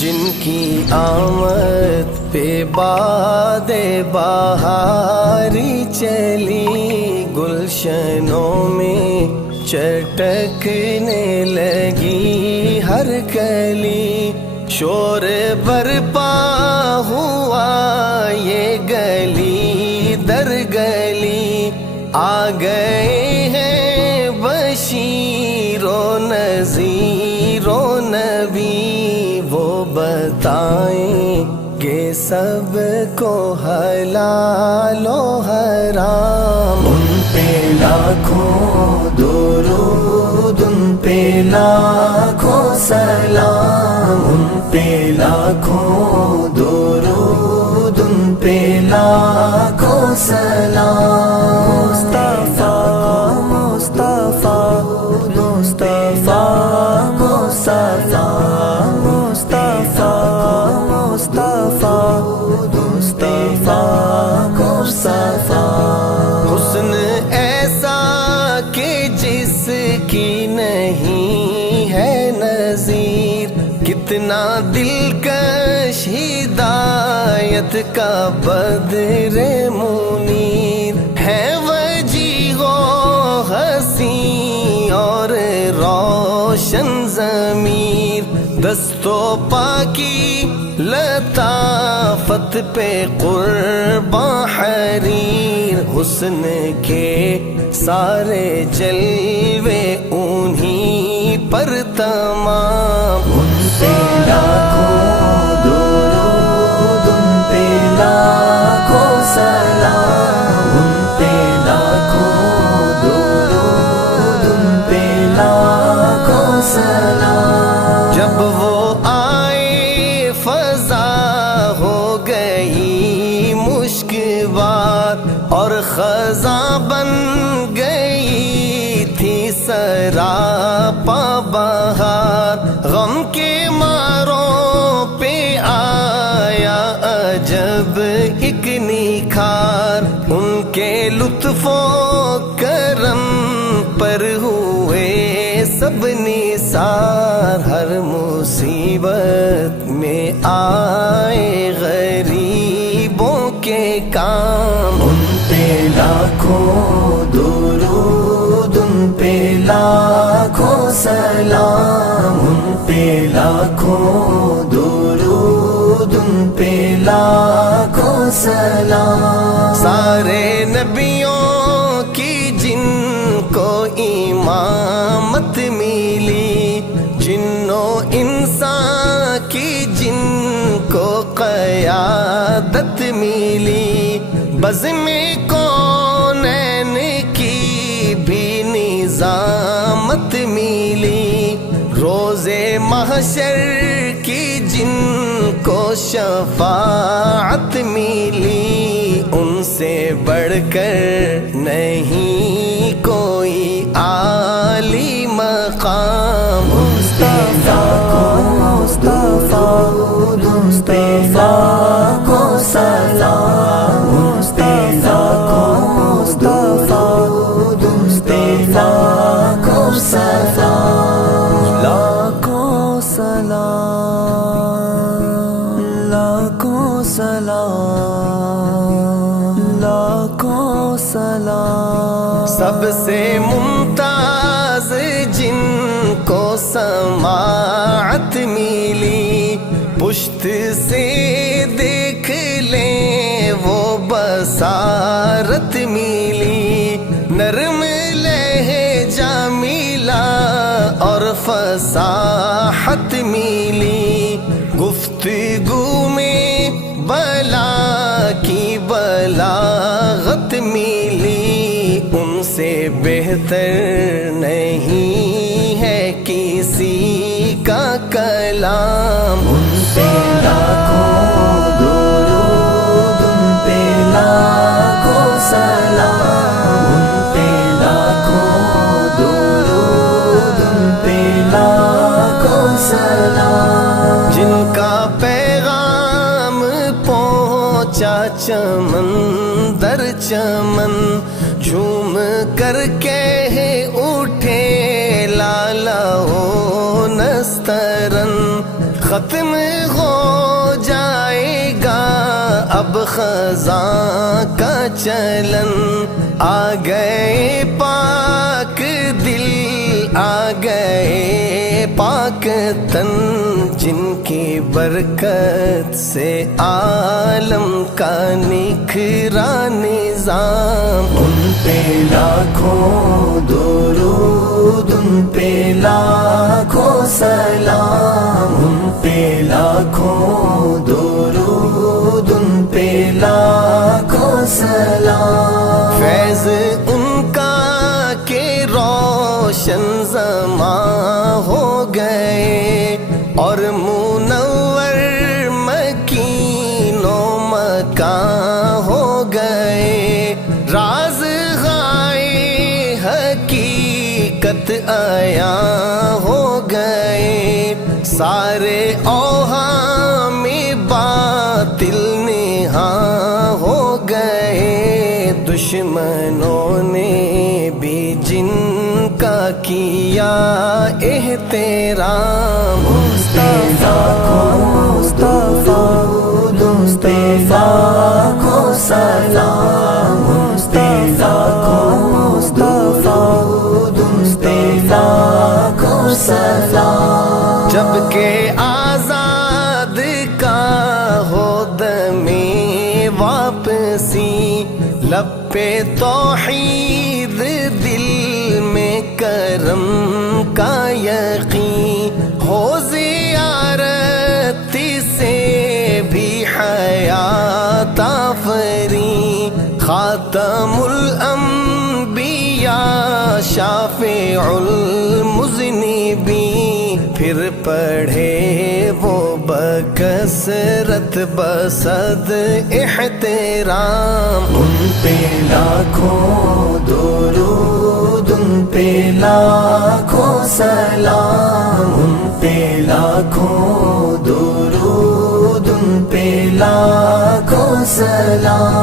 جن کی آمد پہ باد بہاری چلی، گلشنوں میں چٹکنے لگی ہر کلی، شور برپا ہوا یہ گلی در گلی، آ گئے ہیں بشیر و نذیر و نبی، وہ بتائیں گے سب کو حلال و حرام، ان پہ لاکھوں درود، ان پہ لاکھوں سلام، ان پہ لاکھوں درود، ان پہ لاکھوں سلام، مصطفیٰ مصطفیٰ مصطفیٰ مصطفیٰ مصطفیٰ مصطفیٰ مصطفیٰ، حسن ایسا کہ جس کی نہیں ہے نظیر، کتنا دلکش ہدایت کا بدر منیر، ہے وجیح و حسین اور روشن ضمیر، دست و پاکی لطافت پہ قرباں حریر، حسن کے سارے جلوے انہی پر تمام، ان پہ لاکھوں درود، ان پہ لاکھوں سلام، ان پہ لاکھوں درود، ان پہ لاکھوں سلام، جب وہ آئے فضا ہو گئی مشکبار، اور خزاں بن گئی تھی سراپا بہار، غم کے ماروں پہ آیا عجب ایک نکھار، ان کے لطف و کرم پر ہوئے سب نثار، ہر مصیبت میں آئے غریبوں کے کام، ان پہ لاکھوں درود، ان پہ لاکھوں سلام، ان پہ لاکھوں درود، ان پہ لاکھوں سلام، سارے نبیوں کی جن کو امامت ملی، جنوں انسان کی جن کو قیادت ملی، بزم کونین کی بھی نظامت ملی، روز محشر کی جن کو شفاعت ملی، ان سے بڑھ کر نہیں کوئی عالی مقام، مصطفیٰ مصطفیٰ مصطفیٰ کو سلام، مصطفیٰ مصطفیٰ مصطفیٰ کو سلام، لاکھوں سلام، لاکھوں سلام، لاکھوں سلام، سب سے ممتاز جن کو سماعت ملی، پشت سے دیکھ لیں وہ بصارت ملی، نرم لہجہ ملا اور فصاحت ملی، گفتگو میں بلا کی بلاغت ملی، ان سے بہتر نہیں ہے کسی کا کلام، ان پہ لاکھوں درود، ان پہ لاکھوں سلام، ان پہ لاکھوں درود، ان پہ لاکھوں سلام، جن کا پیغام پہنچا چمن در چمن، جھوم کر کہہ اٹھے لالا نسترن، ختم ہو جائے گا اب خزاں کا چلن، آ گئے پاک دل، آ گئے پاک تن، جن کی برکت سے عالم کا نکھرا نظام، ان پہ لاکھوں درود، ان پہ لاکھوں سلام، ان پہ لاکھوں درود، ان پہ لاکھوں سلام، فیض ان کا کہ روشن زماں ہو گئے اور منور مکین و مکان ہو گئے، راز غائے حقیقت عیاں ہو گئے، سارے اوہام باطل نہاں ہو گئے، دشمنوں نے بھی جن کا کیا احترام، مصطفیٰ کو سلام، مصطفیٰ کو سلام، جب کہ آزاد کا ہو دم واپسی، لب پہ توحید دل میں کرم کا یقین، ہو زیارت سے بھی حیات آفریں، خاتم الانبیاء شافع المذنبین، پھر پڑھے وہ بکثرت بصد احترام، ان پہ لاکھوں درود، ان پہ لاکھوں سلام، ان پہ لاکھوں درود، ان پہ لاکھوں سلام۔